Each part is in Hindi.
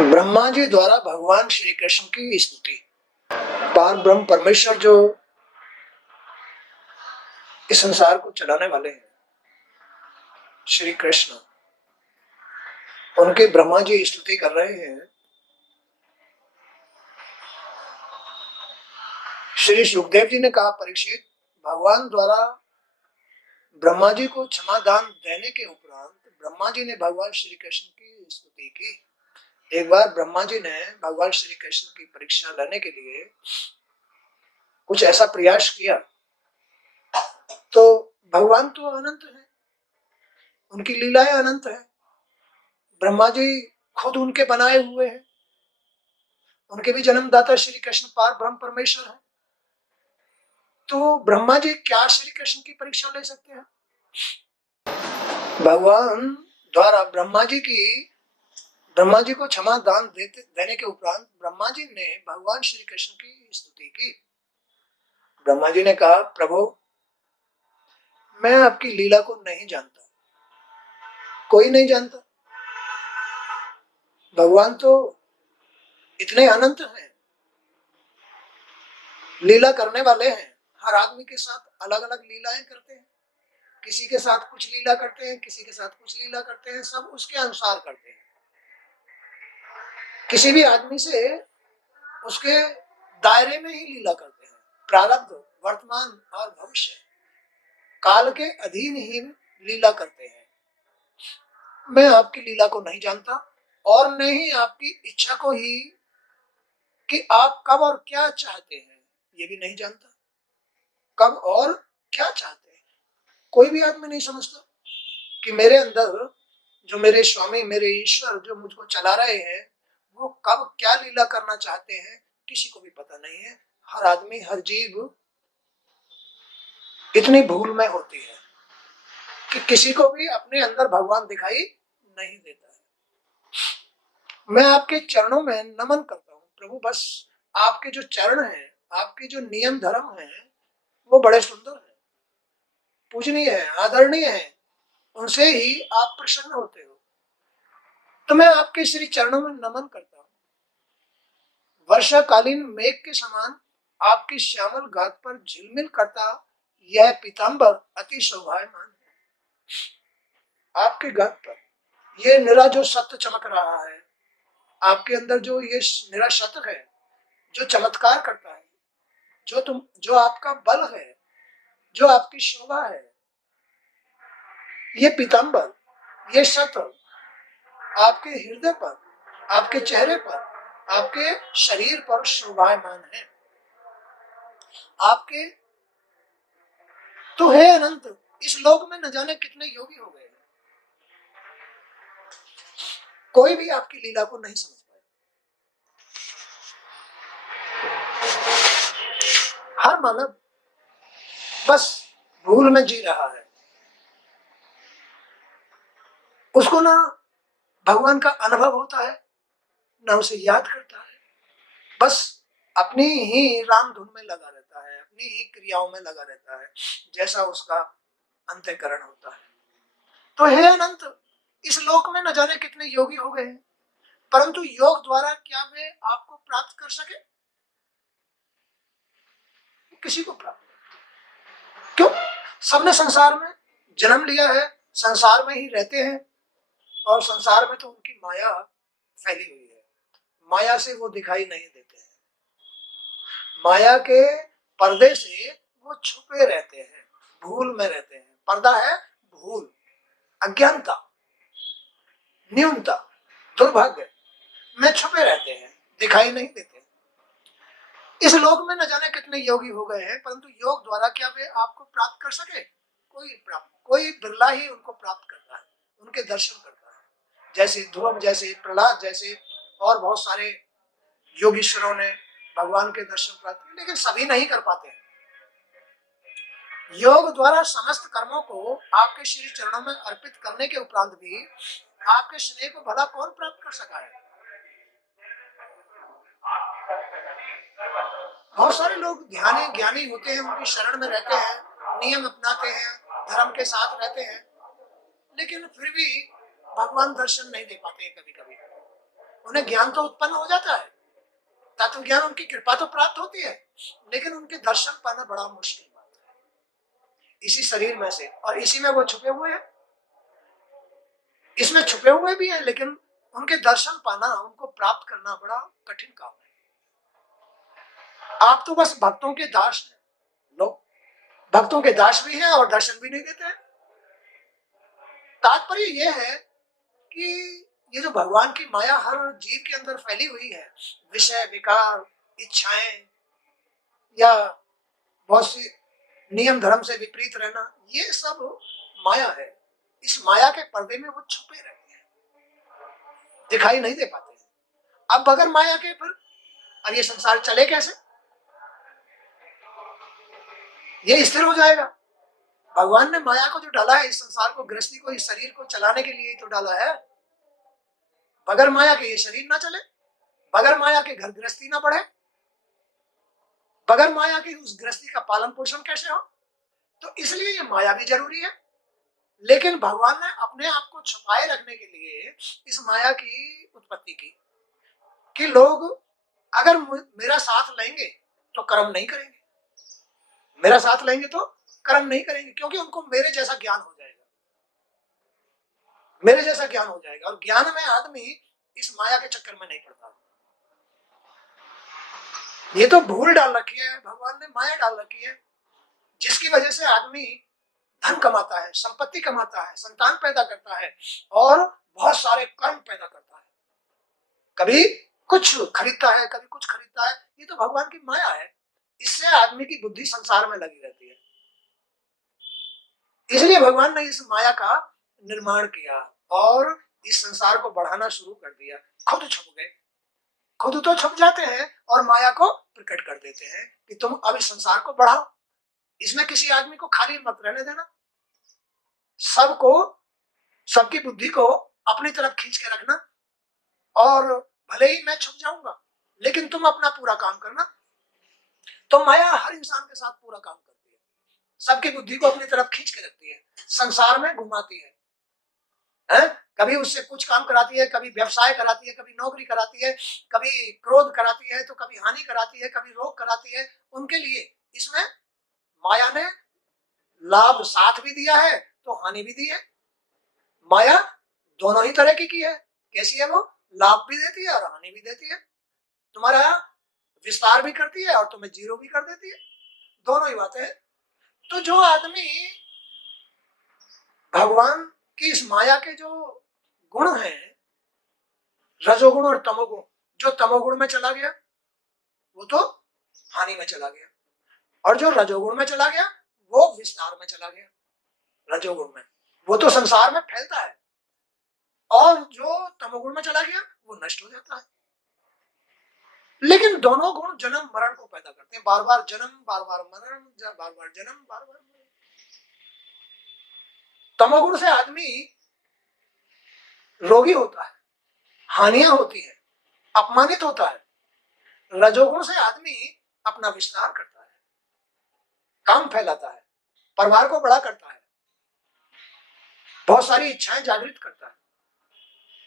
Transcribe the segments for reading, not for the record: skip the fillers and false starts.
ब्रह्मा जी द्वारा भगवान श्री कृष्ण की स्तुति। पार ब्रह्म परमेश्वर जो इस संसार को चलाने वाले हैं, श्री कृष्ण, उनके ब्रह्मा जी स्तुति कर रहे हैं। श्री सुखदेव जी ने कहा, परीक्षित, भगवान द्वारा ब्रह्मा जी को क्षमा दान देने के उपरांत ब्रह्मा जी ने भगवान श्री कृष्ण की स्तुति की। एक बार ब्रह्मा जी ने भगवान श्री कृष्ण की परीक्षा लेने के लिए कुछ ऐसा प्रयास किया, तो भगवान तो अनंत है, उनकी लीलाएं अनंत है। ब्रह्मा जी खुद उनके बनाए हुए हैं, उनके भी जन्मदाता श्री कृष्ण पार ब्रह्म परमेश्वर है। तो ब्रह्मा जी क्या श्री कृष्ण की परीक्षा ले सकते हैं? भगवान द्वारा ब्रह्मा जी को क्षमा दान देने के उपरांत ब्रह्मा जी ने भगवान श्री कृष्ण की स्तुति की। ब्रह्मा जी ने कहा, प्रभु, मैं आपकी लीला को नहीं जानता, कोई नहीं जानता। भगवान तो इतने अनंत हैं, लीला करने वाले हैं। हर आदमी के साथ अलग अलग लीलाएं करते हैं। किसी के साथ कुछ लीला करते हैं, किसी के साथ कुछ लीला करते हैं, सब उसके अनुसार करते हैं। किसी भी आदमी से उसके दायरे में ही लीला करते हैं। प्रारब्ध, वर्तमान और भविष्य काल के अधीन ही लीला करते हैं। मैं आपकी लीला को नहीं जानता और न ही आपकी इच्छा को ही कि आप कब और क्या चाहते हैं, ये भी नहीं जानता। कब और क्या चाहते हैं कोई भी आदमी नहीं समझता कि मेरे अंदर जो मेरे स्वामी, मेरे ईश्वर जो मुझको चला रहे हैं, वो कब क्या लीला करना चाहते हैं, किसी को भी पता नहीं है। हर आदमी, हर जीव इतनी भूल में होती है कि किसी को भी अपने अंदर भगवान दिखाई नहीं देता है। मैं आपके चरणों में नमन करता हूँ प्रभु। बस आपके जो चरण हैं, आपके जो नियम धर्म हैं, वो बड़े सुंदर हैं, पूजनीय है, आदरणीय है। उनसे ही आप प्रसन्न होते हो। तो मैं आपके श्री चरणों में नमन करता हूँ। वर्षाकालीन मेघ के समान आपकी श्यामल गात पर झिलमिल करता यह पीतांबर अति शोभायमान है। आपके गात पर ये निरा जो सत्य चमक रहा है, आपके अंदर जो ये निरा सत्य है, जो चमत्कार करता है, जो आपका बल है, जो आपकी शोभा है, ये पीतांबर, ये सत्य आपके हृदय पर, आपके चेहरे पर, आपके शरीर पर शोभायमान है। आपके तो है अनंत। इस लोक में न जाने कितने योगी हो गए, कोई भी आपकी लीला को नहीं समझ पाया। हर मानव बस भूल में जी रहा है। उसको ना भगवान का अनुभव होता है, ना उसे याद करता है। बस अपनी ही राम धुन में लगा रहता है, अपनी ही क्रियाओं में लगा रहता है, जैसा उसका अंतःकरण होता है। तो हे अनंत, इस लोक में न जाने कितने योगी हो गए हैं, परंतु योग द्वारा क्या वे आपको प्राप्त कर सके? किसी को प्राप्त क्यों? सबने संसार में जन्म लिया है, संसार में ही रहते हैं, और संसार में तो उनकी माया फैली हुई है। माया से वो दिखाई नहीं देते हैं। माया के पर्दे से वो छुपे रहते हैं, भूल में रहते हैं। पर्दा है भूल, अज्ञानता, न्यूनता, दुर्भाग्य में छुपे रहते हैं, दिखाई नहीं देते। इस लोक में न जाने कितने योगी हो गए हैं, परंतु योग द्वारा क्या वे आपको प्राप्त कर सके? कोई बिरला ही उनको प्राप्त करता है, उनके दर्शन करता है। जैसे ध्रुव, जैसे प्रहलाद, जैसे और बहुत सारे योगीश्वरों ने भगवान के दर्शन प्राप्त किए, लेकिन सभी नहीं कर पाते हैं। योग द्वारा समस्त कर्मों को आपके श्री चरणों में अर्पित करने के उपरांत भी आपके स्नेह को भला कौन प्राप्त कर सका है? बहुत सारे लोग ध्यानी ज्ञानी होते हैं, उनकी शरण में रहते हैं, नियम अपनाते हैं, धर्म के साथ रहते हैं, लेकिन फिर भी भगवान दर्शन नहीं दे पाते हैं कभी कभी। उन्हें ज्ञान तो उत्पन्न हो जाता है, तत्व ज्ञान उनकी कृपा तो प्राप्त होती है, लेकिन उनके दर्शन पाना बड़ा मुश्किल बात है इसी शरीर में से, और इसी में वो छुपे हुए हैं, इसमें छुपे हुए भी हैं, लेकिन उनके दर्शन पाना, उनको प्राप्त करना बड़ा कठिन काम है। आप तो बस भक्तों के दास हैं, लोग भक्तों के दास भी हैं और दर्शन भी नहीं देते हैं। तात्पर्य यह है कि ये जो भगवान की माया हर जीव के अंदर फैली हुई है, विषय, विकार, इच्छाएं या बहुत सी नियम धर्म से विपरीत रहना, ये सब माया है। इस माया के पर्दे में वो छुपे रहते हैं, दिखाई नहीं दे पाते हैं। अब बगैर माया के फिर अब ये संसार चले कैसे? ये स्थिर हो जाएगा। भगवान ने माया को जो डाला है इस संसार को, गृहस्थी को, इस शरीर को चलाने के लिए ही तो डाला है। बगैर माया के ये शरीर ना चले, बगैर माया के घर गृहस्थी ना बढ़े, बगैर माया के उस गृहस्थी का पालन पोषण कैसे हो? तो इसलिए ये माया भी जरूरी है। लेकिन भगवान ने अपने आप को छुपाए रखने के लिए इस माया की उत्पत्ति की कि लोग अगर मेरा साथ लेंगे तो कर्म नहीं करेंगे, मेरा साथ लेंगे तो कर्म नहीं करेंगे, क्योंकि उनको मेरे जैसा ज्ञान हो जाएगा, मेरे जैसा ज्ञान हो जाएगा। और ज्ञान में आदमी इस माया के चक्कर में नहीं पड़ता। ये तो भूल डाल रखी है भगवान ने, माया डाल रखी है, जिसकी वजह से आदमी धन कमाता है, संपत्ति कमाता है, संतान पैदा करता है और बहुत सारे कर्म पैदा करता है, कभी कुछ खरीदता है, कभी कुछ खरीदता है। ये तो भगवान की माया है, इससे आदमी की बुद्धि संसार में लगी रहती है। इसलिए भगवान ने इस माया का निर्माण किया और इस संसार को बढ़ाना शुरू कर दिया। खुद छुप गए, खुद तो छुप जाते हैं और माया को प्रकट कर देते हैं कि तुम अब इस संसार को बढ़ाओ, इसमें किसी आदमी को खाली मत रहने देना, सबको, सबकी बुद्धि को अपनी तरफ खींच के रखना, और भले ही मैं छुप जाऊंगा लेकिन तुम अपना पूरा काम करना। तो माया हर इंसान के साथ पूरा काम करती है, सबकी बुद्धि को अपनी तरफ खींच के रखती है, संसार में घुमाती है, कभी उससे कुछ काम कराती है, कभी व्यवसाय कराती है, कभी नौकरी कराती है, कभी क्रोध कराती है, तो कभी हानि कराती है, कभी रोग कराती है उनके लिए। इसमें माया ने लाभ साथ भी दिया है तो हानि भी दी है। माया दोनों ही तरह की है। कैसी है वो? लाभ भी देती है और हानि भी देती है, तुम्हारा विस्तार भी करती है और तुम्हें जीरो भी कर देती है, दोनों ही बातें हैं। तो जो आदमी भगवान की इस माया के जो गुण हैं, रजोगुण और तमोगुण, जो तमोगुण में चला गया वो तो हानि में चला गया, और जो रजोगुण में चला गया वो विस्तार में चला गया। रजोगुण में वो तो संसार में फैलता है, और जो तमोगुण में चला गया वो नष्ट हो जाता है। लेकिन दोनों गुण जन्म मरण को पैदा करते हैं, बार बार जन्म, बार बार मरण, बार बार जन्म, बार बार मरण। तमोगुण से आदमी रोगी होता है, हानियां होती है, अपमानित होता है। रजोगुण से आदमी अपना विस्तार करता है, काम फैलाता है, परिवार को बड़ा करता है, बहुत सारी इच्छाएं जागृत करता है।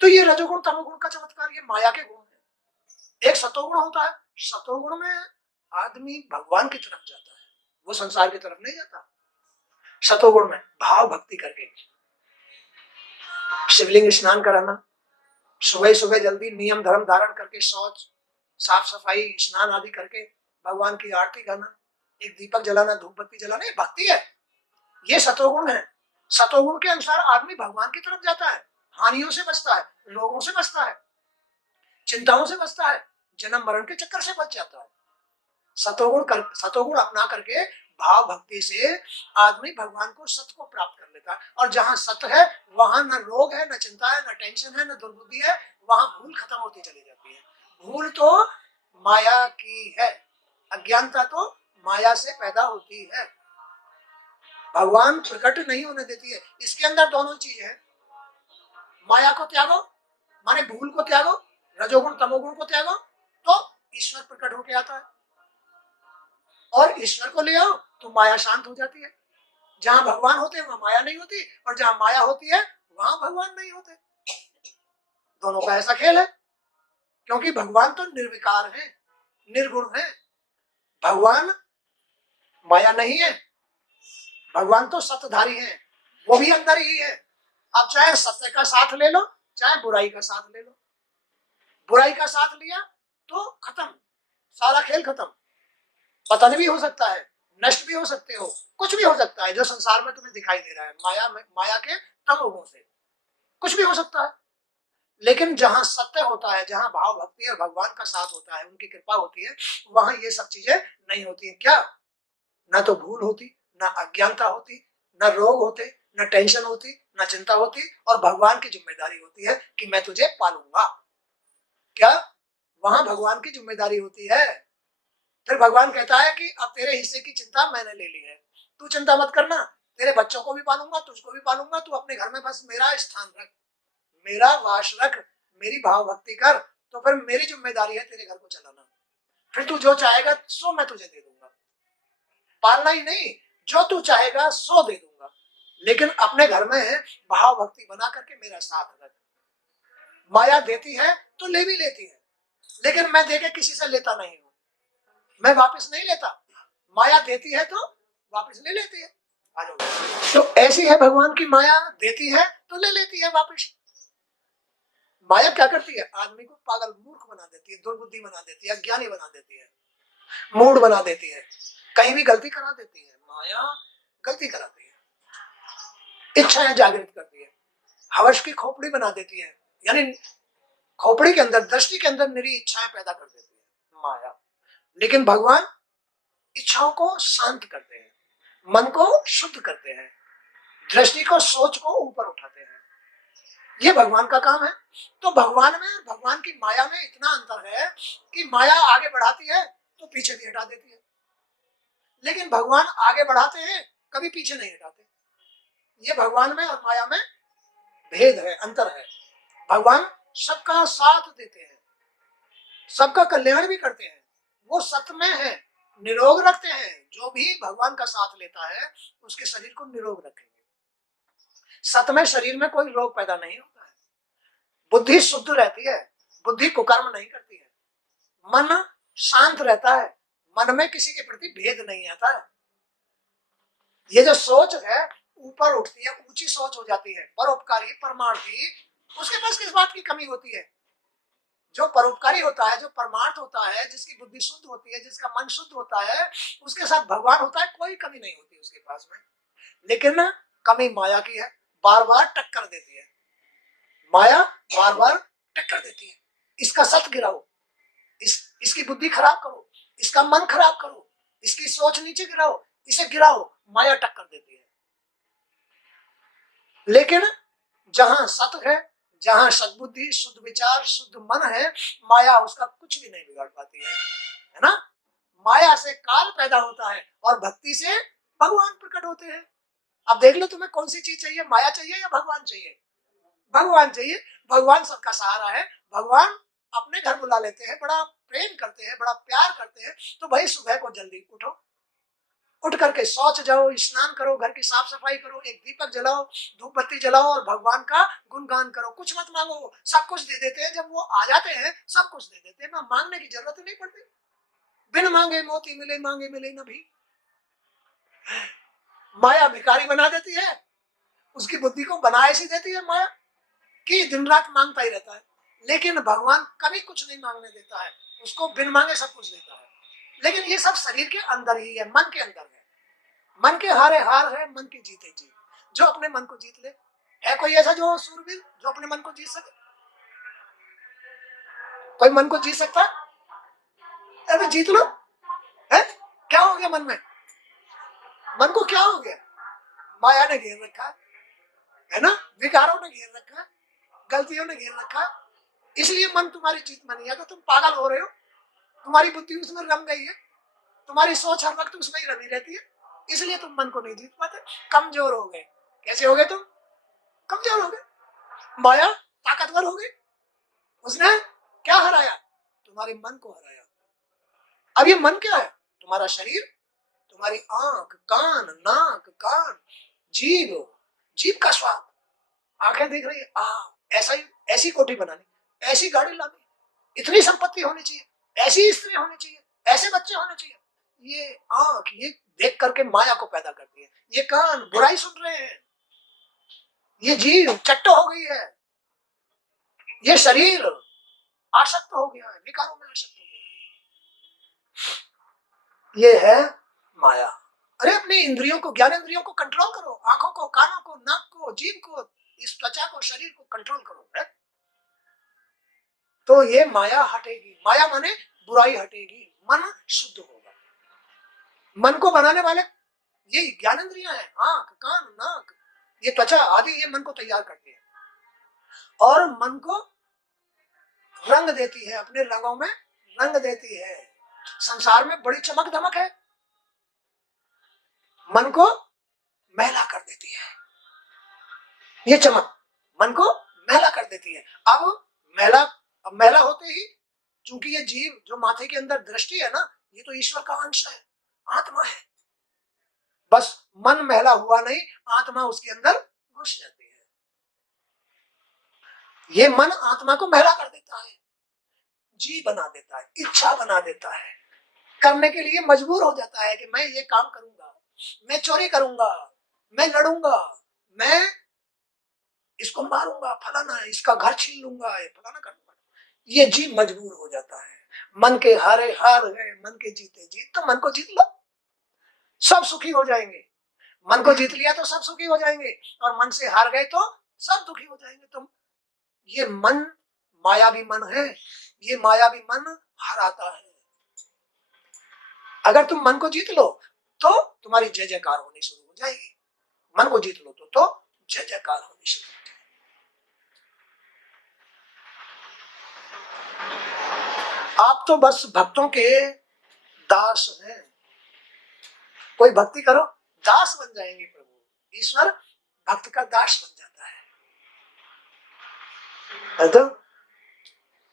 तो ये रजोगुण तमोगुण का चमत्कार, ये माया के गुण है। एक सतोगुण होता है, सतोगुण में आदमी भगवान की तरफ जाता है, वो संसार की तरफ नहीं जाता। सतोगुण में भाव भक्ति करके शिवलिंग स्नान कराना, सुबह सुबह जल्दी नियम धर्म धारण करके, शौच, साफ सफाई, स्नान आदि करके भगवान की आरती गाना, एक दीपक जलाना, धूप बत्ती जलाना, ये भक्ति है, ये सतोगुण है। सतोगुण के अनुसार आदमी भगवान की तरफ जाता है, हानियों से बचता है, रोगों से बचता है, चिंताओं से बचता है, जन्म मरण के चक्कर से बच जाता है। सतोगुण अपना करके भाव भक्ति से आदमी भगवान को, सत्य को प्राप्त कर लेता है। और जहां सत्य है वहां न रोग है, न चिंता है, न टेंशन है, न दुर्बुद्धि है, वहां भूल खत्म होती चली जाती है। भूल तो माया की है, अज्ञानता तो माया से पैदा होती है, भगवान प्रकट नहीं होने देती है। इसके अंदर दोनों चीज है, माया को त्यागो माने भूल को त्यागो, रजोगुण तमोगुण को त्यागो, तो ईश्वर प्रकट होके आता है, और ईश्वर को ले आओ तो माया शांत हो जाती है। जहां भगवान होते हैं वहां माया नहीं होती, और जहां माया होती है वहां भगवान नहीं होते। दोनों का ऐसा खेल है। क्योंकि भगवान तो निर्विकार है, निर्गुण है। भगवान माया नहीं है, भगवान तो सत्यधारी है, वो भी अंदर ही है। अब चाहे सत्य का साथ ले लो, चाहे बुराई का साथ ले लो। बुराई का साथ लिया तो खत्म, सारा खेल खत्म। पतन भी हो सकता है, नष्ट भी हो सकते हो, कुछ भी हो सकता है जो संसार में तुम्हें दिखाई दे रहा है माया के तमोगुण से, कुछ भी हो सकता है। लेकिन जहां सत्य होता है, जहां भाव भक्ति और भगवान का साथ होता है, उनकी कृपा होती है, वहां ये सब चीजें नहीं होती है। क्या? ना तो भूल होती, ना अज्ञानता होती, ना रोग होते, ना टेंशन होती, ना चिंता होती, और भगवान की जिम्मेदारी होती है कि मैं तुझे पालूंगा। क्या? वहां भगवान की जिम्मेदारी होती है। फिर भगवान कहता है कि अब तेरे हिस्से की चिंता मैंने ले ली है, तू चिंता मत करना, तेरे बच्चों को भी पालूंगा, तुझको भी पालूंगा, तू अपने घर में बस मेरा स्थान रख, मेरा वास रख, मेरी भाव भक्ति कर, तो फिर मेरी जिम्मेदारी है तेरे घर को चलाना। फिर तू जो चाहेगा सो मैं तुझे दे दूंगा। पालना ही नहीं, जो तू चाहेगा सो दे दूंगा, लेकिन अपने घर में भाव भक्ति बना करके मेरा साथ रख। माया देती है तो ले भी लेती है, लेकिन मैं देके किसी से लेता नहीं हूं, मैं वापस नहीं लेता। माया देती है तो वापस ले लेती है। तो ऐसी है भगवान की माया, देती है तो ले लेती है वापस। माया क्या करती है? आदमी को पागल मूर्ख बना देती है, दुर्बुद्धि बना देती है, अज्ञानी बना देती है, मूड बना देती है, कहीं भी गलती करा देती है। माया गलती कराती है, इच्छाएं जागृत करती है, हवस की खोपड़ी बना देती है, यानी खोपड़ी के अंदर, दृष्टि के अंदर निरी इच्छाएं पैदा कर देती है माया। लेकिन भगवान इच्छाओं को शांत करते हैं, मन को शुद्ध करते हैं, दृष्टि को, सोच को ऊपर उठाते हैं। ये भगवान का काम है। तो भगवान में, भगवान की माया में इतना अंतर है कि माया आगे बढ़ाती है तो पीछे भी हटा देती है, लेकिन भगवान आगे बढ़ाते हैं, कभी पीछे नहीं हटाते। ये भगवान में और माया में भेद है, अंतर है। भगवान सबका साथ देते हैं, सबका कल्याण भी करते हैं, वो सत्य में है, निरोग रखते हैं। जो भी भगवान का साथ लेता है उसके शरीर को निरोग रखेंगे। सत्य में शरीर में कोई रोग पैदा नहीं होता है, बुद्धि शुद्ध रहती है, बुद्धि कुकर्म नहीं करती है, मन शांत रहता है, मन में किसी के प्रति भेद नहीं आता है। ये जो सोच है ऊपर उठती है, ऊंची सोच हो जाती है, परोपकारी, परमार्थी, उसके पास किस बात की कमी होती है? जो परोपकारी होता है, जो परमार्थ होता है, जिसकी बुद्धि शुद्ध होती है, जिसका मन शुद्ध होता है, उसके साथ भगवान होता है, कोई कमी नहीं होती उसके पास में। लेकिन कमी माया की है, बार बार टक्कर देती है माया, बार बार टक्कर देती है। इसका सत गिराओ, इसकी बुद्धि खराब करो, इसका मन खराब करो, इसकी सोच नीचे गिराओ, इसे गिराओ, माया टक्कर देती है। लेकिन जहां सत है, जहां सद्बुद्धि, शुद्ध विचार, शुद्ध मन है, माया उसका कुछ भी नहीं बिगाड़ पाती है ना? माया से काल पैदा होता है और भक्ति से भगवान प्रकट होते हैं। अब देख लो तुम्हें कौन सी चीज चाहिए, माया चाहिए या भगवान चाहिए? भगवान चाहिए। भगवान सबका सहारा है। भगवान अपने घर बुला लेते हैं, बड़ा प्रेम करते हैं, बड़ा प्यार करते हैं। तो भाई सुबह को जल्दी उठो, उठ करके शौच जाओ, स्नान करो, घर की साफ सफाई करो, एक दीपक जलाओ, धूप बत्ती जलाओ और भगवान का गुणगान करो। कुछ मत मांगो, सब कुछ दे देते हैं। जब वो आ जाते हैं सब कुछ दे देते हैं, मांगने की जरूरत नहीं पड़ती। बिन मांगे मोती मिले, मांगे मिले न भी। माया भिखारी बना देती है, उसकी बुद्धि को बना ऐसी देती है माया कि दिन रात मांगता ही रहता है। लेकिन भगवान कभी कुछ नहीं मांगने देता है, उसको बिन मांगे सब कुछ देता है। लेकिन ये सब शरीर के अंदर ही है, मन के अंदर है। मन के हारे हार है, मन की जीते जीत। जो अपने मन को जीत ले, है कोई ऐसा जो सूरवीर जो अपने मन को जीत सके? कोई मन को जीत सकता है? अरे जीत लो। है क्या हो गया मन में? मन को क्या हो गया? माया ने घेर रखा है ना, विकारों ने घेर रखा है, गलतियों ने घेर रखा है। इसलिए मन तुम्हारी जीत में नहीं आता। तुम पागल हो रहे हो, तुम्हारी बुद्धि उसमें रम गई है, तुम्हारी सोच हर वक्त उसमें ही रमी रहती है, इसलिए तुम मन को नहीं जीत पाते, कमजोर हो गए। कैसे हो गए तुम? कमजोर हो गए। माया ताकतवर हो गई, उसने क्या हराया? तुम्हारे मन को हराया। अब ये मन क्या है? तुम्हारा शरीर, तुम्हारी आंख, कान, नाक, कान, जीभ, जीभ का स्वाद, आंखें देख रही है, ऐसा ही, ऐसी कोठी बनानी, ऐसी गाड़ी लानी, इतनी संपत्ति होनी चाहिए, ऐसी स्त्री होनी चाहिए, ऐसे बच्चे होने चाहिए। ये आंख ये देख करके माया को पैदा करती है, ये कान बुराई सुन रहे हैं, ये जीव चट्टो हो गई है, ये शरीर आसक्त हो गया है, विकारों में आसक्त हो गया है। ये है माया। अरे अपनी इंद्रियों को, ज्ञान इंद्रियों को कंट्रोल करो, आंखों को, कानों को, नाक को, जीभ को, इस त्वचा को, शरीर को कंट्रोल करो है? तो ये माया हटेगी। माया माने बुराई हटेगी, मन शुद्ध होगा। मन को बनाने वाले ये ज्ञान इंद्रियां हैं, आंख, कान, नाक, ये त्वचा आदि, ये मन को तैयार करती है और मन को रंग देती है, अपने रंगों में रंग देती है। संसार में बड़ी चमक धमक है, मन को मैला कर देती है। ये चमक मन को मैला कर देती है। अब मैला होते ही, चूंकि ये जीव जो माथे के अंदर दृष्टि है ना, ये तो ईश्वर का अंश है, आत्मा है। बस मन मैला हुआ नहीं, आत्मा उसके अंदर घुस जाती है। ये मन आत्मा को मैला कर देता है, जी बना देता है, इच्छा बना देता है, करने के लिए मजबूर हो जाता है कि मैं ये काम करूंगा, मैं चोरी करूंगा, मैं लड़ूंगा, मैं इसको मारूंगा, फलाना इसका घर छीन लूंगा, फलाना करूंगा। ये जीव मजबूर हो जाता है। मन के हारे हार गए, मन के जीते जीत। तो मन को जीत लो, सब सुखी हो जाएंगे। मन को जीत लिया तो सब सुखी हो जाएंगे, और मन से हार गए तो सब दुखी हो जाएंगे। तुम ये मन मायावी मन है, ये मायावी मन हराता है। अगर तुम मन को जीत लो तो तुम्हारी जय जयकार होनी शुरू हो जाएगी। मन को जीत लो तो जय जयकार होनी शुरू हो जाएगी। आप तो बस भक्तों के दास हैं। कोई भक्ति करो, दास बन जाएंगे प्रभु। ईश्वर भक्त का दास बन जाता है। तो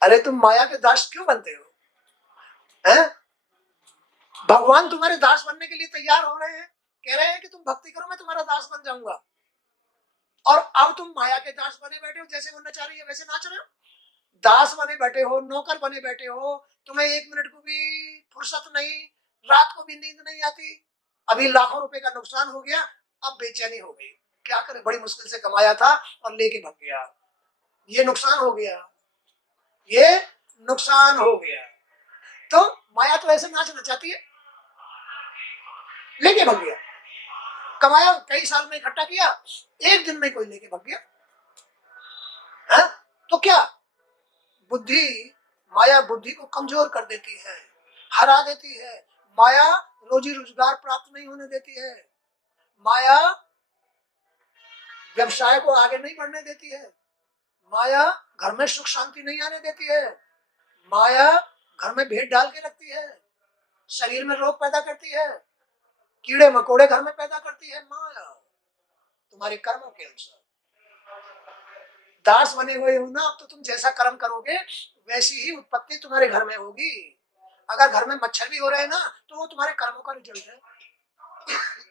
अरे तुम माया के दास क्यों बनते हो? हैं? भगवान तुम्हारे दास बनने के लिए तैयार हो रहे हैं, कह रहे हैं कि तुम भक्ति करो, मैं तुम्हारा दास बन जाऊंगा। और अब तुम माया के दास बने बैठे हो, जैसे वो नचारी है वैसे नाच रहे हो। दास बने बैठे हो, नौकर बने बैठे हो, तुम्हें एक मिनट को भी फुर्सत नहीं, रात को भी नींद नहीं आती। अभी लाखों रुपए का नुकसान हो गया, अब बेचैनी हो गई। क्या करे, बड़ी मुश्किल से कमाया था और लेके भाग गया, ये नुकसान हो गया, ये नुकसान हो गया। तो माया तो ऐसे नाच नचाती है, लेके भाग गया। कमाया, कई साल में इकट्ठा किया, एक दिन में कोई लेके भाग गया है? तो क्या बुद्धि, माया बुद्धि को कमजोर कर देती है, हरा देती है। माया रोजी रोजगार प्राप्त नहीं होने देती है, माया व्यवसाय को आगे नहीं बढ़ने देती है, माया घर में सुख शांति नहीं आने देती है, माया घर में भेद डाल के रखती है, शरीर में रोग पैदा करती है, कीड़े मकोड़े घर में पैदा करती है माया, तुम्हारे कर्मों के अनुसार। दास बने हुए हो ना, अब तो तुम जैसा कर्म करोगे वैसी ही उत्पत्ति तुम्हारे घर में होगी। अगर घर में मच्छर भी हो रहे हैं ना, तो वो तुम्हारे कर्मों का रिजल्ट है।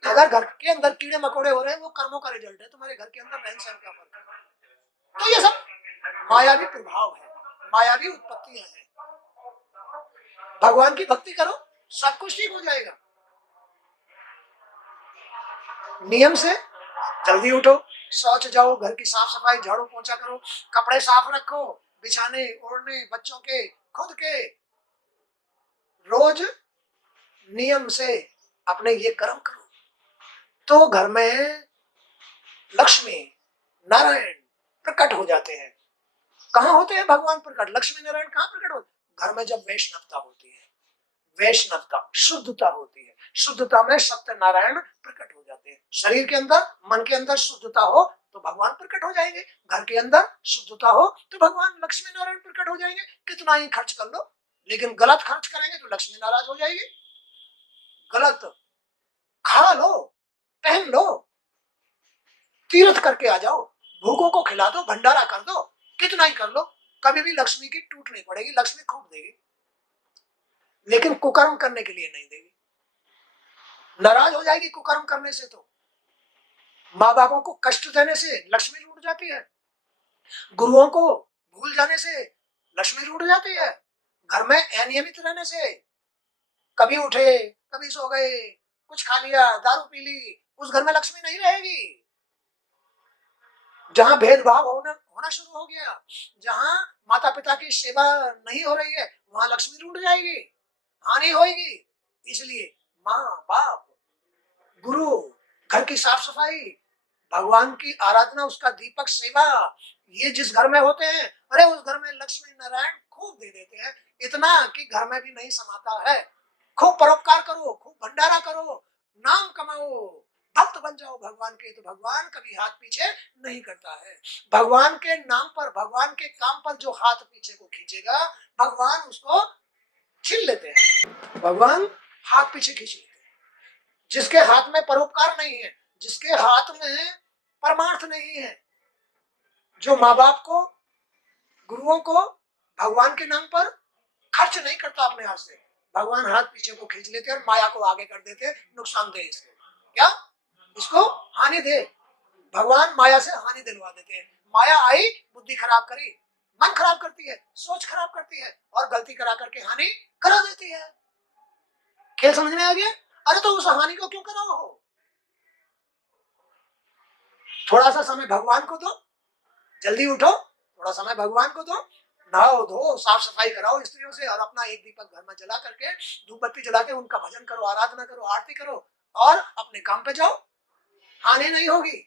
अगर घर के अंदर कीड़े मकोड़े हो रहे हैं, वो कर्मों का रिजल्ट है, तुम्हारे घर के अंदर रहन सहन का फर्क है। तो ये सब मायावी प्रभाव है, मायावी उत्पत्तियां हैं। भगवान की भक्ति करो, सब कुछ ठीक हो जाएगा। नियम से जल्दी उठो, शौच जाओ, घर की साफ सफाई, झाड़ू पोंछा करो, कपड़े साफ रखो, बिछाने ओढ़ने बच्चों के खुद के, रोज नियम से अपने ये कर्म करो, तो घर में लक्ष्मी नारायण प्रकट हो जाते हैं। कहाँ होते हैं भगवान प्रकट? लक्ष्मी नारायण कहाँ प्रकट होते? घर में जब वैष्णवता होती है, वैष्णवता शुद्धता होती है, शुद्धता में सत्य नारायण प्रकट हो जाते हैं। शरीर के अंदर, मन के अंदर शुद्धता हो तो भगवान प्रकट हो जाएंगे, घर के अंदर शुद्धता हो तो भगवान लक्ष्मी नारायण प्रकट हो जाएंगे। कितना ही खर्च कर लो, लेकिन गलत खर्च करेंगे तो लक्ष्मी नाराज हो जाएगी। गलत खा लो, पहन लो, तीर्थ करके आ जाओ, भूखों को खिला दो, भंडारा कर दो, कितना ही कर लो, कभी भी लक्ष्मी की टूट नहीं पड़ेगी, लक्ष्मी खूब देगी। लेकिन कुकर्म करने के लिए नहीं देगी, नाराज हो जाएगी कुकर्म करने से। तो माँ बापों को कष्ट देने से लक्ष्मी लूट जाती है, गुरुओं को भूल जाने से लक्ष्मी रूठ जाती है। घर में अनियमित रहने से, कभी उठे कभी सो गए, कुछ खा लिया, दारू पी ली, उस घर में लक्ष्मी नहीं रहेगी। जहां भेदभाव होना शुरू हो गया, जहां माता पिता की सेवा नहीं हो रही है, वहां लक्ष्मी रूठ जाएगी, हानि होगी। इसलिए माँ बाप, गुरु, घर की साफ सफाई, भगवान की आराधना, उसका दीपक सेवा, ये जिस घर में होते हैं, अरे उस घर में लक्ष्मी नारायण खूब दे देते हैं, इतना कि घर में भी नहीं समाता है। खूब परोपकार करो, खूब भंडारा करो, नाम कमाओ, भक्त बन जाओ भगवान के, तो भगवान कभी हाथ पीछे नहीं करता है। भगवान के नाम पर, भगवान के काम पर जो हाथ पीछे को खींचेगा, भगवान उसको छीन लेते हैं। भगवान हाथ पीछे खींच लेते हैं। जिसके हाथ में परोपकार नहीं है, जिसके हाथ में परमार्थ नहीं है, जो माँ बाप को, गुरुओं को भगवान के नाम पर खर्च नहीं करता अपने हाथ से, भगवान हाथ पीछे को खींच लेते और माया को आगे कर देते, नुकसान दे इसको, क्या इसको हानि दे, भगवान माया से हानि दिलवा देते हैं। माया आई, बुद्धि खराब करी, मन खराब करती है, सोच खराब करती है, और गलती करा करके हानि करा देती है। खेल समझ में आ गया? अरे तो उस हानि को क्यों कराओ हो? थोड़ा सा समय भगवान को दो, जल्दी उठो, थोड़ा समय भगवान को दो, नहाओ धो, साफ सफाई कराओ स्त्रियों से, और अपना एक दीपक घर में जला करके, धूप बत्ती जला के उनका भजन करो, आराधना करो, आरती करो, और अपने काम पे जाओ। हानि नहीं होगी,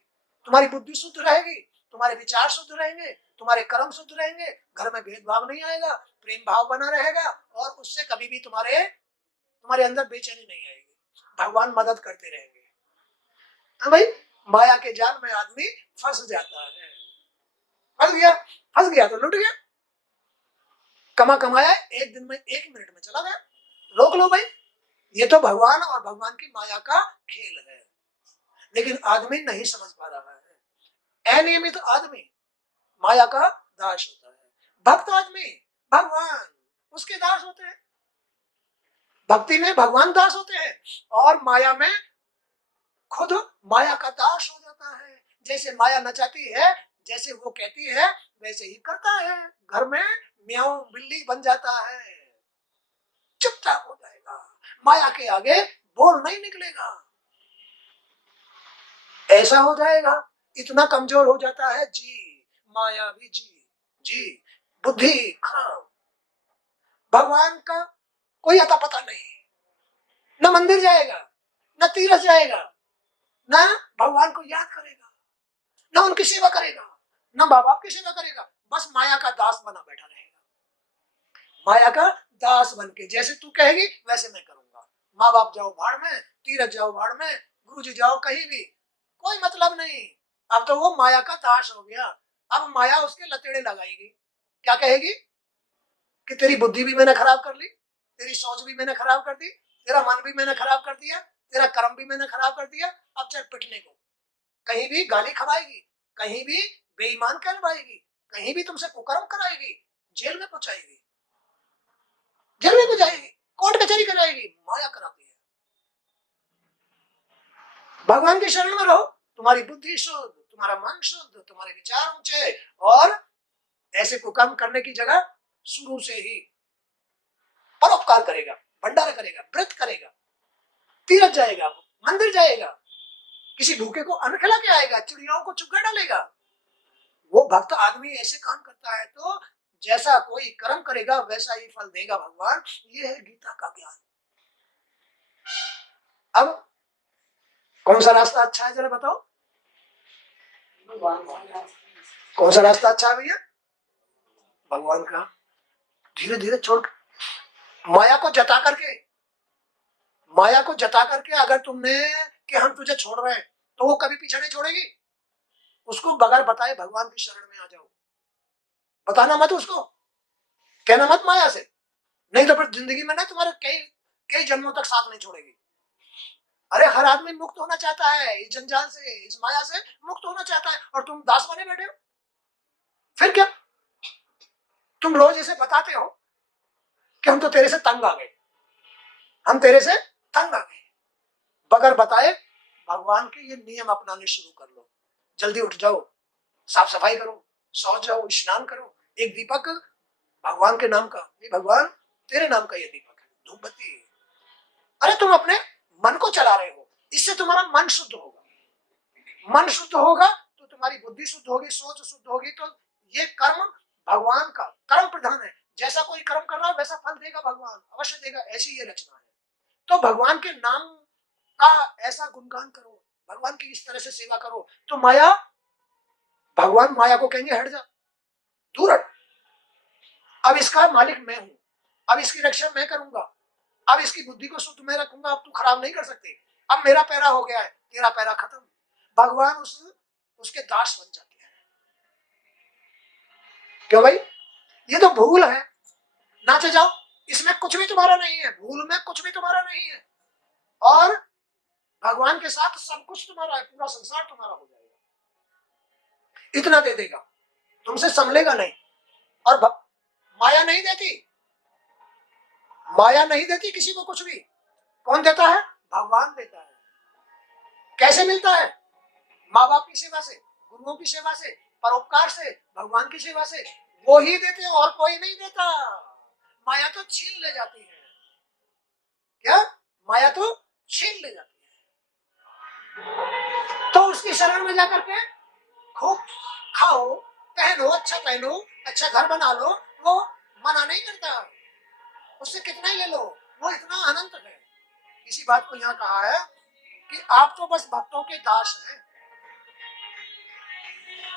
तुम्हारी बुद्धि शुद्ध रहेगी, तुम्हारे विचार शुद्ध रहेंगे, तुम्हारे कर्म शुद्ध रहेंगे, घर में भेदभाव नहीं आएगा, प्रेम भाव बना रहेगा, और उससे कभी भी तुम्हारे अंदर बेचैनी नहीं आएगी, भगवान मदद करते रहेंगे। हाँ भाई, माया के जाल में आदमी फंस जाता है, फंस गया तो लुट गया, कमाया एक दिन में, एक मिनट में चला गया। रोक लो भाई, ये तो भगवान और भगवान की माया का खेल है, लेकिन आदमी नहीं समझ पा रहा है। अनियमित आदमी माया का दास होता है, भक्त आदमी भगवान उसके दास होते हैं। भक्ति में भगवान दास होते हैं, और माया में खुद माया का दास हो जाता है। जैसे माया नचाती है, जैसे वो कहती है, वैसे ही करता है। घर में म्याऊ बिल्ली बन जाता है, चुपचाप हो जाएगा, माया के आगे बोल नहीं निकलेगा, ऐसा हो जाएगा। इतना कमजोर हो जाता है जी, माया भी जी, बुद्धि खराब, भगवान का कोई अता पता नहीं, न मंदिर जाएगा, न तीर्थ जाएगा, न भगवान को याद करेगा, न उनकी सेवा करेगा, न माँ बाप की सेवा करेगा, बस माया का दास बना बैठा रहेगा। माया का दास बन के जैसे तू कहेगी वैसे मैं करूंगा। माँ बाप जाओ भाड़ में, तीरथ जाओ भाड़ में, गुरु जी जाओ कहीं भी, कोई मतलब नहीं। अब तो वो माया का दास हो गया। अब माया उसके लतेड़े लगाएगी, क्या कहेगी कि तेरी बुद्धि भी मैंने खराब कर ली, तेरी सोच भी मैंने खराब कर दी, तेरा मन भी मैंने खराब कर दिया, तेरा कर्म भी मैंने खराब कर दिया, अब चल पिटने को। कहीं भी गाली खवाएगी, कहीं भी बेईमान कहलवाएगी, कहीं भी तुमसे कुकर्म कराएगी, जेल में पहुंचाएगी, जेल में पहुंचाएगी, कोर्ट कचहरी कराएगी, माया कराती है। भगवान की शरण में रहो, तुम्हारी बुद्धि शुद्ध, तुम्हारा मन शुद्ध, तुम्हारे विचार ऊंचे, और ऐसे कुकर्म करने की जगह शुरू से ही परोपकार करेगा, भंडारा करेगा, व्रत करेगा, तीरथ जाएगा, मंदिर जाएगा, किसी भूखे को अन्न खिला के आएगा, चिड़ियाओं को चुगा डालेगा। वो भक्त आदमी ऐसे काम करता है तो जैसा कोई कर्म करेगा वैसा ही फल देगा भगवान। ये है गीता का ज्ञान। अब कौन सा रास्ता अच्छा है जरा बताओ, कौन सा रास्ता अच्छा है भैया? भगवान का। धीरे धीरे छोड़, माया को जता करके, माया को जता करके अगर तुमने कि हम तुझे छोड़ रहे हैं, तो वो कभी पीछे नहीं छोड़ेगी। उसको बगैर बताए भगवान की शरण में आ जाओ, बताना मत उसको, कहना मत माया से, नहीं तो फिर जिंदगी में ना तुम्हारे कई कई जन्मों तक साथ नहीं छोड़ेगी। अरे हर आदमी मुक्त होना चाहता है इस जंजाल से, इस माया से मुक्त होना चाहता है, और तुम दास बने बैठे हो। फिर क्या, तुम रोज इसे बताते हो कि हम तो तेरे से तंग आ गए, हम तेरे से तंग आ गए। बगैर बताए भगवान के ये नियम अपनाने शुरू कर लो। जल्दी उठ जाओ, साफ सफाई करो, सो जाओ, स्नान करो, एक दीपक भगवान के नाम का, ये भगवान तेरे नाम का ये दीपक है, धूप बत्ती। अरे तुम अपने मन को चला रहे हो, इससे तुम्हारा मन शुद्ध होगा, मन शुद्ध होगा तो तुम्हारी बुद्धि शुद्ध होगी, सोच शुद्ध होगी। तो ये कर्म भगवान का कर्म प्रधान है, जैसा कोई कर्म कर रहा है वैसा फल देगा भगवान, अवश्य देगा, ऐसी ये रचना है। तो भगवान के नाम का ऐसा गुणगान करो, भगवान की इस तरह से सेवा करो, तो माया, भगवान माया को कहेंगे हट जा, दूर हट, अब इसका मालिक मैं हूं, अब इसकी रक्षा मैं करूंगा, अब इसकी बुद्धि को शुद्ध मैं रखूंगा, अब तू खराब नहीं कर सकते, अब मेरा पैरा हो गया है, तेरा पैरा खत्म। भगवान उसके दास बन जाते हैं। क्यों भाई? ये तो भूल है, नाचे जाओ, इसमें कुछ भी तुम्हारा नहीं है, भूल में कुछ भी तुम्हारा नहीं है, और भगवान के साथ सब कुछ तुम्हारा है, पूरा संसार तुम्हारा हो जाएगा, इतना दे देगा, तुमसे संभलेगा नहीं। और माया नहीं देती, माया नहीं देती किसी को कुछ भी, कौन देता है? भगवान देता है। कैसे मिलता है? माँ बाप की सेवा से, गुरुओं की सेवा से, परोपकार से, भगवान की सेवा से, वो ही देते हैं और कोई नहीं देता। माया तो छीन ले जाती है, क्या? माया तो छीन ले जाती है। तो उसकी शरण में जाकर के खूब खाओ, पहनो, अच्छा घर बना लो, वो मना नहीं करता, उससे कितना ही ले लो, वो इतना अनंत है। इसी बात को यहाँ कहा है कि आप तो बस भक्तों के दास हैं,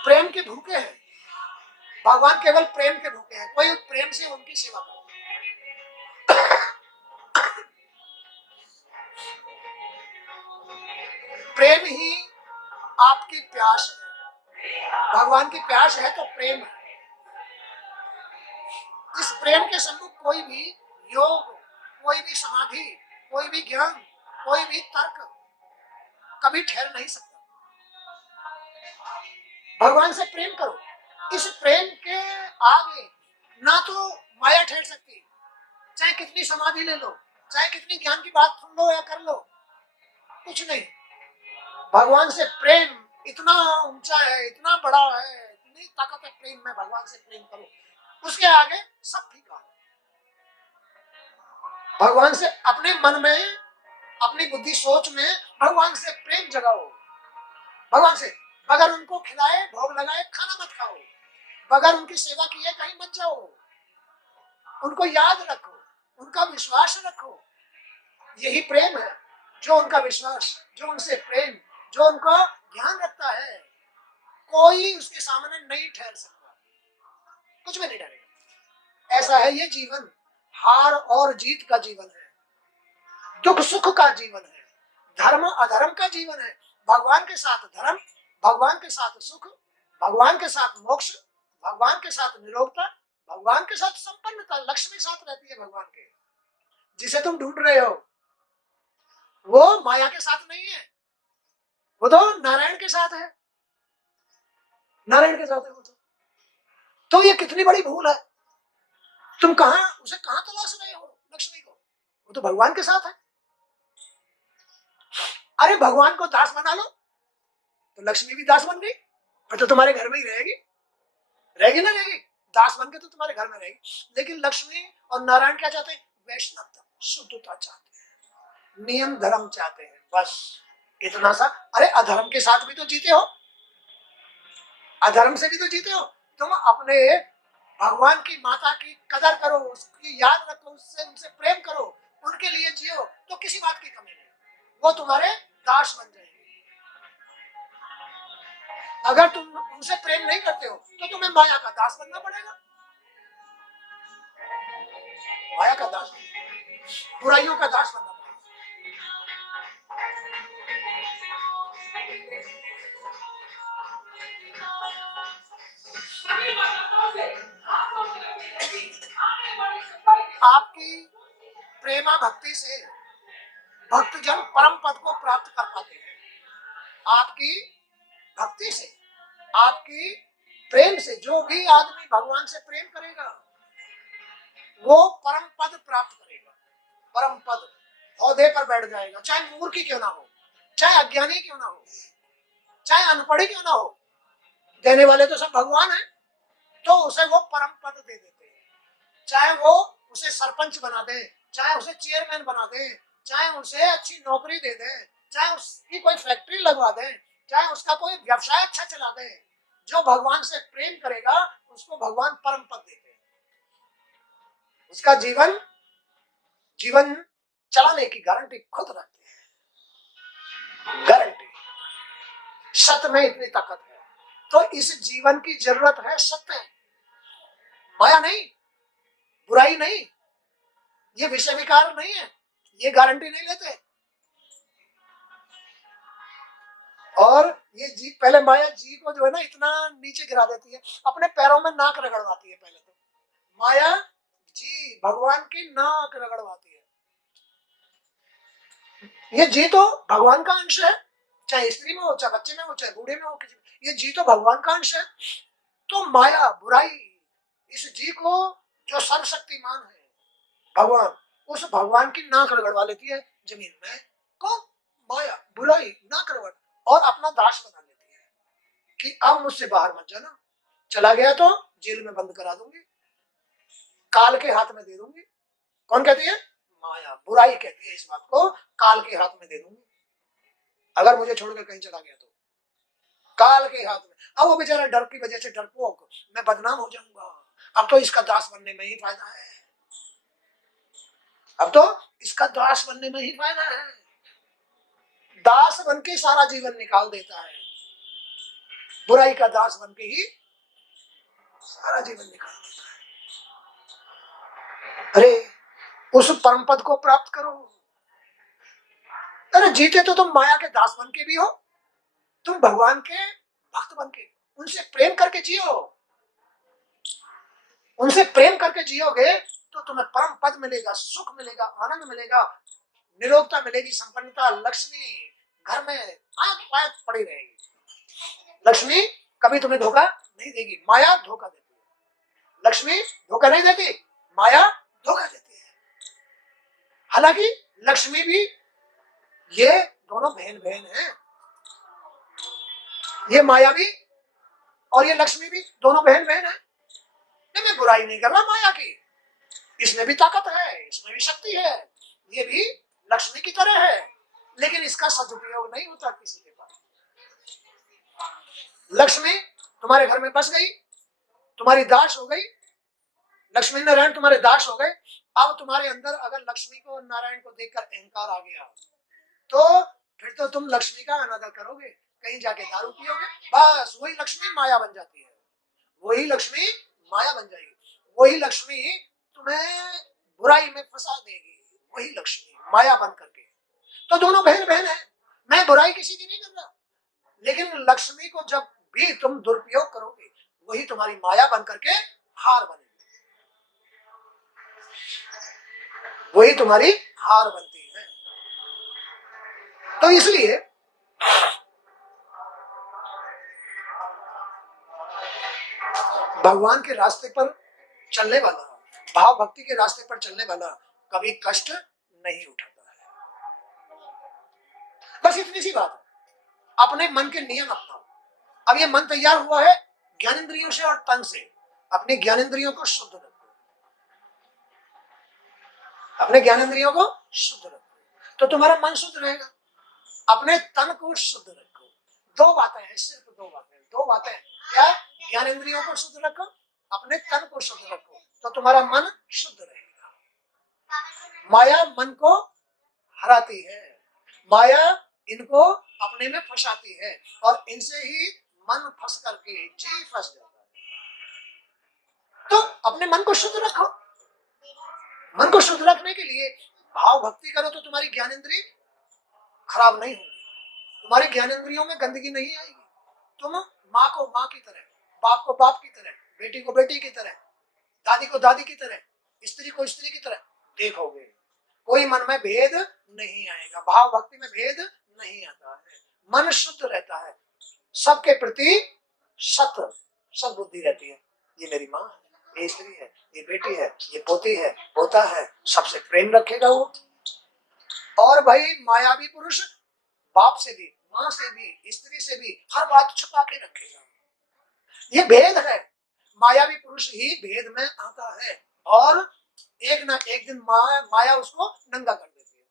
प्रेम के भूखे हैं, भगवान केवल प्रेम के भूखे हैं, कोई प्रेम से उनकी सेवा करो। प्रेम ही आपकी प्यास है, भगवान की प्यास है तो प्रेम है। इस प्रेम के सम्मुख कोई भी योग, कोई भी समाधि, कोई भी ज्ञान, कोई भी तर्क कभी ठहर नहीं सकता। भगवान से प्रेम करो, इस प्रेम के आगे ना तो माया ठहर सकती, चाहे कितनी समाधि ले लो, चाहे कितनी ज्ञान की बात सुन लो या कर लो, कुछ नहीं। भगवान से प्रेम इतना ऊंचा है, इतना बड़ा है, इतनी ताकत है प्रेम में, भगवान से प्रेम करो, उसके आगे सब फीका है। भगवान से अपने मन में, अपनी बुद्धि सोच में भगवान से प्रेम जगाओ, भगवान से बगैर उनको खिलाए, भोग लगाए खाना मत खाओ, बगैर उनकी सेवा किए कहीं मत जाओ, उनको याद रखो, उनका विश्वास रखो, यही प्रेम है। जो उनका विश्वास, जो उनसे प्रेम, जो उनका ध्यान रखता है, कोई उसके सामने नहीं ठहर सकता, कुछ भी नहीं ठहरेगा। ऐसा है ये जीवन, हार और जीत का जीवन है, दुख सुख का जीवन है, धर्म अधर्म का जीवन है। भगवान के साथ धर्म, भगवान के साथ सुख, भगवान के साथ मोक्ष, भगवान के साथ निरोगता, भगवान के साथ संपन्नता, लक्ष्मी साथ रहती है भगवान के। जिसे तुम ढूंढ रहे हो वो माया के साथ नहीं है, वो तो नारायण के साथ है, नारायण के साथ है वो तो ये कितनी बड़ी भूल है। तुम उसे कहां तलाश रहे हो लक्ष्मी को? वो तो भगवान के साथ है। अरे भगवान को दास बना लो तो लक्ष्मी भी दास बन गई, और तो तुम्हारे घर में ही रहेगी, रहेगी ना रहेगी, दास बन के तो तुम्हारे घर में रहेगी। लेकिन लक्ष्मी और नारायण क्या चाहते हैं? वैष्णवता, शुद्धता चाहते हैं, नियम धर्म चाहते हैं, बस इतना सा। अरे अधर्म के साथ भी तो जीते हो, अधर्म से भी तो जीते हो। तुम अपने भगवान की माता की कदर करो, उसकी याद रखो, उससे उनसे प्रेम करो, उनके लिए जियो, तो किसी बात की कमी नहीं, वो तुम्हारे दास बन जाएंगे। अगर तुम उनसे प्रेम नहीं करते हो तो तुम्हें माया का दास बनना पड़ेगा, माया का दास, बुराइयों का दास बनना पड़ेगा। आपकी प्रेमा भक्ति से भक्तजन परम पद को प्राप्त कर पाते हैं। आपकी भक्ति से, आपकी प्रेम से जो भी आदमी भगवान से प्रेम करेगा वो परम पद प्राप्त करेगा, परम पद, औहदे पर बैठ जाएगा, चाहे मूर्ख ही क्यों ना हो, चाहे अज्ञानी क्यों ना हो, चाहे अनपढ़ ही क्यों ना हो, देने वाले तो सब भगवान है, तो उसे वो परम पद दे देते हैं। चाहे वो उसे सरपंच बना दे, चाहे उसे चेयरमैन बना दे, चाहे उसे अच्छी नौकरी दे दे, चाहे उसकी कोई फैक्ट्री लगवा दे, चाहे उसका कोई व्यवसाय अच्छा चला दे, जो भगवान से प्रेम करेगा उसको भगवान परम पद देते हैं। उसका जीवन चलाने की गारंटी खुद रखते हैं, गारंटी। सत्य में इतनी ताकत है। तो इस जीवन की जरूरत है सत्य, माया नहीं, बुराई नहीं, ये विषय विकार नहीं है, ये गारंटी नहीं लेते। और ये जी पहले माया जी को जो है ना इतना नीचे गिरा देती है, अपने पैरों में नाक रगड़वाती है। पहले तो माया जी भगवान की नाक रगड़वाती है। ये जी तो भगवान का अंश है, चाहे स्त्री में हो, चाहे बच्चे में हो, चाहे बूढ़े में हो, किसी में। ये जी तो भगवान का अंश है। तो माया बुराई इस जी को, जो सर्वशक्तिमान है भगवान, उस भगवान की नाक रगड़वा लेती है जमीन में। कौन? माया, बुराई नाक रगड़, और अपना दास बना लेती है कि अब मुझसे बाहर मत जाना, चला गया तो जेल में बंद करा दूंगी, काल के हाथ में दे दूंगी। कौन कहती है? माया, बुराई कहती है इस बात को, काल के हाथ में दे दूंगी अगर मुझे छोड़कर कहीं चला गया तो, काल के हाथ में। अब वो बेचारा डर की वजह से डरपोक, मैं बदनाम हो जाऊंगा, अब तो इसका दास बनने में ही फायदा है, अब तो इसका दास बनने में ही फायदा है। दास बन के सारा जीवन निकाल देता है, बुराई का दास बन के ही सारा जीवन निकाल देता है। अरे उस परम पद को प्राप्त करो। अरे जीते तो तुम माया के दास बन के भी हो, तुम भगवान के भक्त बन के, उनसे प्रेम करके जियो। उनसे प्रेम करके जियोगे तो तुम्हें परम पद मिलेगा, सुख मिलेगा, आनंद मिलेगा, निरोगता मिलेगी, संपन्नता, लक्ष्मी घर में आंख पायक पड़ी रहेगी। लक्ष्मी कभी तुम्हें धोखा नहीं देगी, माया धोखा देती है। लक्ष्मी धोखा नहीं देती, माया धोखा देती है। हालांकि लक्ष्मी भी, ये दोनों बहन बहन हैं, ये माया भी और ये लक्ष्मी भी दोनों बहन बहन है। मैं बुराई नहीं कर रहा माया की, इसमें भी ताकत है, इसमें भी शक्ति है, ये भी लक्ष्मी की तरह है, लेकिन इसका सदुपयोग नहीं होता किसी के पास। लक्ष्मी तुम्हारे घर में बस गई, तुम्हारी दास हो गई, लक्ष्मी नारायण तुम्हारे दास हो गए। अब तुम्हारे अंदर अगर लक्ष्मी को नारायण को देखकर अहंकार आ गया तो फिर तो तुम लक्ष्मी का अनादर करोगे, कहीं जाके दारू पियोगे, बस वही लक्ष्मी माया बन जाती है, वही लक्ष्मी माया बन जाएगी, वही लक्ष्मी तुम्हें बुराई में फंसा देगी, वही लक्ष्मी माया बन करके। तो दोनों बहन बहन है, मैं बुराई किसी की नहीं कर रहा, लेकिन लक्ष्मी को जब भी तुम दुरुपयोग करोगे वही तुम्हारी माया बन करके हार बनेगी, वही तुम्हारी हार बनती है। तो इसलिए भगवान के रास्ते पर चलने वाला, भाव भक्ति के रास्ते पर चलने वाला कभी कष्ट नहीं उठाता है। बस इतनी सी बात है, अपने मन के नियम अपनाओ। अब ये मन तैयार हुआ है ज्ञानेंद्रियों से और तन से, अपने ज्ञानेंद्रियों को शुद्ध रखो, अपने ज्ञानेंद्रियों को शुद्ध रखो तो तुम्हारा मन शुद्ध रहेगा। अपने तन को शुद्ध रखो। दो बातें हैं, सिर्फ दो बातें क्या? ज्ञानेंद्रियों को शुद्ध रखो, अपने तन को शुद्ध रखो तो तुम्हारा मन शुद्ध रहेगा। माया मन को हराती है, माया इनको अपने में फंसाती है और इनसे ही मन फंस करके जी फंस जाता है। तो अपने मन को शुद्ध रखो। मन को शुद्ध रखने के लिए भाव भक्ति करो तो तुम्हारी ज्ञानेंद्रिय खराब नहीं होगी, तुम्हारी ज्ञानेंद्रियों में गंदगी नहीं आएगी। तुम माँ को माँ की तरह, बाप को बाप की तरह, बेटी को बेटी की तरह, दादी को दादी की तरह, स्त्री को स्त्री की तरह देखोगे। कोई मन में भेद नहीं आएगा, भाव भक्ति में भेद नहीं आता है, मन शुद्ध रहता है, सबके प्रति सद्बुद्धि रहती है। ये मेरी माँ है, ये स्त्री है, ये बेटी है, ये पोती है, पोता है, सबसे प्रेम रखेगा वो। और भाई मायावी पुरुष बाप से भी, माँ से भी, स्त्री से भी हर बात छुपा के रखेगा। ये भेद है, मायावी पुरुष ही भेद में आता है, और एक ना एक दिन माया उसको नंगा कर देती है।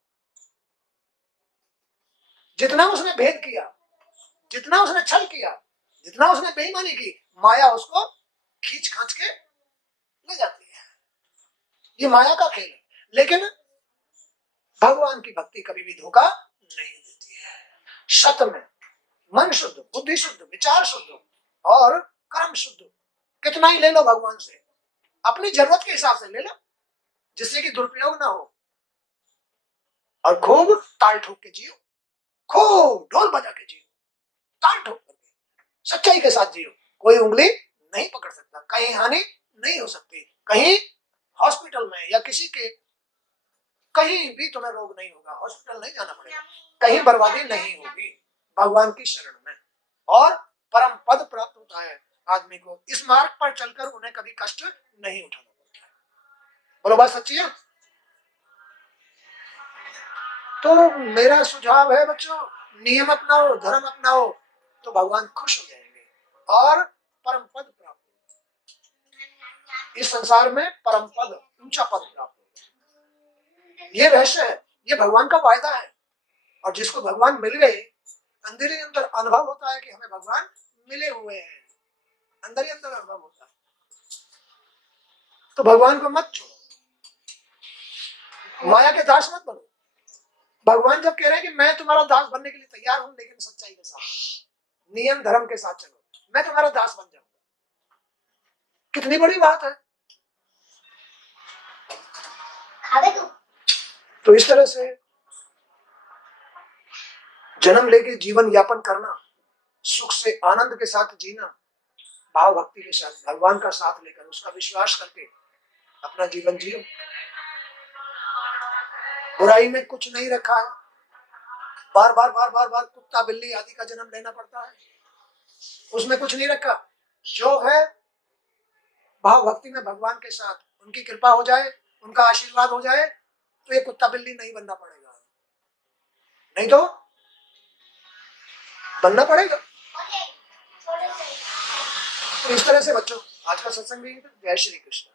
जितना उसने भेद किया, जितना उसने छल किया, जितना उसने बेईमानी की, माया उसको खींच खांच के ले जाती है। ये माया का खेल है। लेकिन भगवान की भक्ति कभी भी धोखा नहीं देती है। सत में मन शुद्ध, बुद्धि शुद्ध, विचार शुद्ध और कर्म शुद्ध। कितना ही ले लो भगवान से, अपनी जरूरत के हिसाब से ले लो, जिससे कि दुरुपयोग ना हो, और खूब ताल ठोक के जियो, खूब ढोल बजा के जियो, ताल ठोक करके सच्चाई के साथ जियो। कोई उंगली नहीं पकड़ सकता, कहीं हानि नहीं हो सकती, कहीं हॉस्पिटल में या किसी के कहीं भी तुम्हें रोग नहीं होगा, हॉस्पिटल नहीं जाना पड़ेगा, कहीं बर्बादी नहीं होगी भगवान की शरण में, और परम पद प्राप्त होता है आदमी को। इस मार्ग पर चलकर उन्हें कभी कष्ट नहीं उठाना पड़ता है। बोलो बात सच्ची है। तो मेरा सुझाव है बच्चों, नियम अपनाओ, धर्म अपनाओ, तो भगवान खुश हो जाएंगे और परम पद प्राप्त होगा। इस संसार में परम पद, ऊंचा पद प्राप्त होगा। ये रहस्य है, ये भगवान का वायदा है। और जिसको भगवान मिल गए, अंदर ही अंदर अनुभव होता है कि हमें भगवान मिले हुए हैं, अंदर ही अंदर अनुभव होता है। तो भगवान को मत छोड़ो, माया के दास मत बनो। भगवान जब कह रहे हैं कि मैं तुम्हारा दास बनने के लिए तैयार हूं, लेकिन सच्चाई के साथ, नियम धर्म के साथ चलो, मैं तुम्हारा दास बन जाऊंगा। कितनी बड़ी बात है। तो इस तरह से जन्म लेके जीवन यापन करना, सुख से आनंद के साथ जीना, भाव भक्ति के साथ, भगवान का साथ लेकर, उसका विश्वास करके अपना जीवन जियो। बुराई में कुछ नहीं रखा है। बार बार कुत्ता बिल्ली आदि का जन्म लेना पड़ता है, उसमें कुछ नहीं रखा। जो है भाव भक्ति में भगवान के साथ, उनकी कृपा हो जाए, उनका आशीर्वाद हो जाए, तो ये कुत्ता बिल्ली नहीं बनना पड़ेगा, नहीं तो बनना पड़ेगा। तो इस तरह से बच्चों, आज का सत्संग भी जय श्री कृष्ण।